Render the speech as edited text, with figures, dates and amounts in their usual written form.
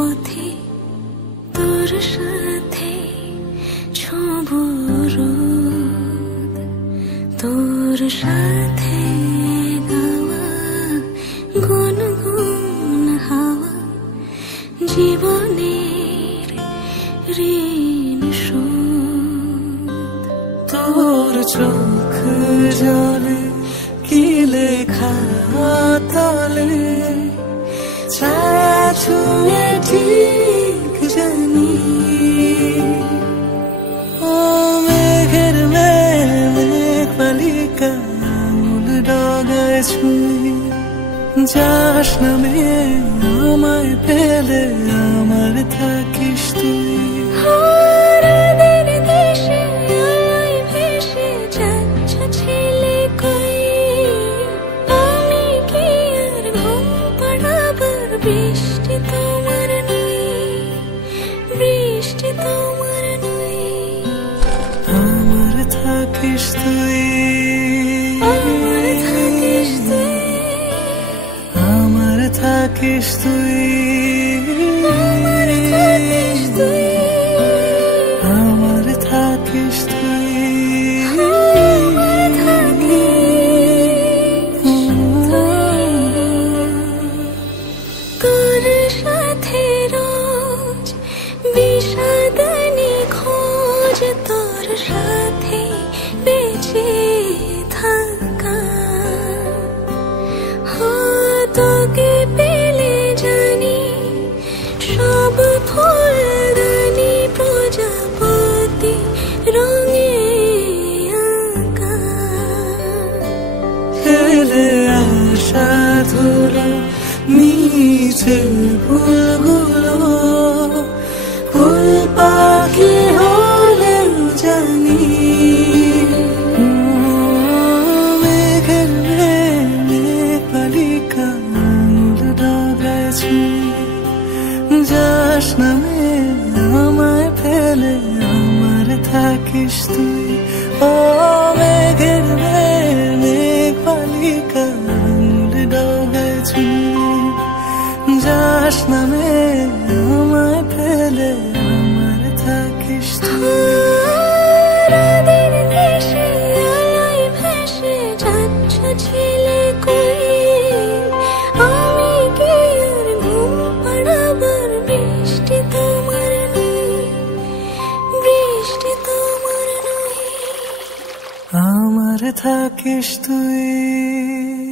পথে তোর সাথে ছোঁবো রোদ, তোর সাথে গাওয়া গুনগুন হাওয়া জীবনের ঋণ শোধ। তোর চোখ জলে কি লেখা তলে ছায়া ছুঁয়ে ঠিক জানি। ও মেঘের মেঘ পালিকা আঙুল ডগায় ছুঁই, যাস নামে আমায় পেলে আমার থাকিস তুই। বৃষ্টি তোমার নই, বৃষ্টি তোমার নই, আমার থাকিস তুই, আমার থাকিস তুই, আমার থাকিস তুই, আমার থাকিস তুই, আমার থাকিস তুই। তোর সাথে রোজ বিষাদনি খোঁজ, তোর সাথে বেঁচে থাকা। তোকে পেলে জানি সব ফুলদানি প্রজাপতি রঙে আঁকা। ফেলে আসা ধুলো নিচে ফুলগুলো ফুল পাখি হলেও জানি। মেঘের মেঘ পালিকা আঙুল ডগায় ছুঁই, যাস নামে আমায় ফেলে আমার থাকিস তুই। ও মেঘের মেঘ পালিকা আঙুল ডগায় ছুঁই, যাস নামে আমায় ফেলে আমার থাকিস তুই। রাতের দেশে আলোয় ভেসে যাচ্ছ ছেলে কই, আমি কি আর ঘুম পাড়াবার? বৃষ্টি তোমার নই, বৃষ্টি তোমার নই, আমার থাকিস তুই।